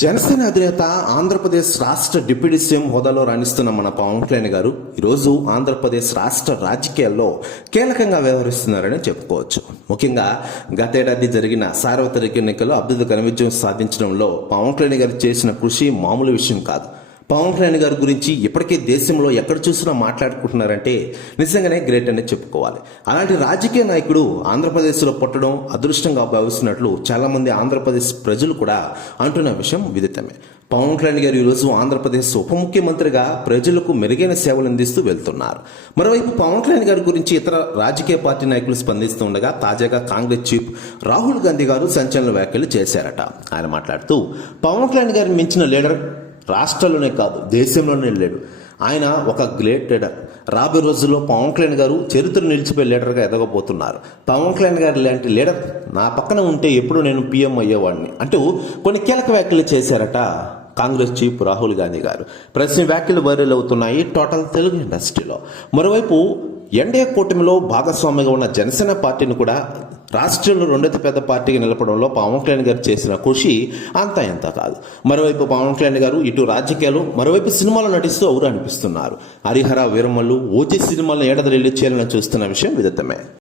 జనసేన అధినేత ఆంధ్రప్రదేశ్ రాష్ట్ర deputy CM హోదాలో రాణిస్తున్న మన పవన్ కళ్యాణ్ గారు ఈరోజు ఆంధ్రప్రదేశ్ రాష్ట్ర రాజకీయాల్లో కీలకంగా వ్యవహరిస్తున్నారని చెప్పుకోవచ్చు. ముఖ్యంగా గతేడాది జరిగిన సార్వత్రిక ఎన్నికల్లో అభ్యుత ఘన విజయం సాధించడంలో పవన్ కళ్యాణ్ గారు చేసిన కృషి మామూలు విషయం కాదు. పవన్ కళ్యాణ్ గారి గురించి ఇప్పటికే దేశంలో ఎక్కడ చూసినా మాట్లాడుకుంటున్నారంటే నిజంగానే గ్రేట్ అని చెప్పుకోవాలి. అలాంటి రాజకీయ నాయకుడు ఆంధ్రప్రదేశ్లో పుట్టడం అదృష్టంగా భావిస్తున్నట్లు చాలామంది ఆంధ్రప్రదేశ్ ప్రజలు కూడా అంటున్న విషయం విదితమే. పవన్ కళ్యాణ్ గారు ఈరోజు ఆంధ్రప్రదేశ్ ఉప ముఖ్యమంత్రిగా ప్రజలకు మెరుగైన సేవలు అందిస్తూ వెళ్తున్నారు. మరోవైపు పవన్ కళ్యాణ్ గారి గురించి ఇతర రాజకీయ పార్టీ నాయకులు స్పందిస్తూ ఉండగా తాజాగా కాంగ్రెస్ చీఫ్ రాహుల్ గాంధీ గారు సంచలన వ్యాఖ్యలు చేశారట. ఆయన మాట్లాడుతూ పవన్ కళ్యాణ్ గారిని మించిన లీడర్ రాష్ట్రాల్లోనే కాదు దేశంలోనే లేడు. ఆయన ఒక గ్రేట్ లీడర్. రాబోయే రోజుల్లో పవన్ కళ్యాణ్ గారు చరిత్ర నిలిచిపోయే లీడర్గా ఎదగబోతున్నారు. పవన్ కళ్యాణ్ గారు లాంటి లీడర్ నా పక్కన ఉంటే ఎప్పుడు నేను పీఎం అయ్యేవాడిని అంటూ కొన్ని కీలక వ్యాఖ్యలు చేశారట కాంగ్రెస్ చీఫ్ రాహుల్ గాంధీ గారు. ప్రతి వ్యాఖ్యలు వైరల్ అవుతున్నాయి టోటల్ తెలుగు ఇండస్ట్రీలో. మరోవైపు ఎన్డీఏ కూటమిలో భాగస్వామిగా ఉన్న జనసేన పార్టీని కూడా రాష్ట్రంలో రెండో పెద్ద పార్టీగా నిలపడంలో పవన్ కళ్యాణ్ గారు చేసిన కృషి అంతా ఎంత కాదు. మరోవైపు పవన్ కళ్యాణ్ గారు ఇటు రాజకీయాలు మరోవైపు సినిమాలు నటిస్తూ ఔరు అనిపిస్తున్నారు. హరిహర వీరమల్లు ఓజీ సినిమాలను ఏడాది రిలీజ్ చేయాలని చూస్తున్న విషయం విదితమే.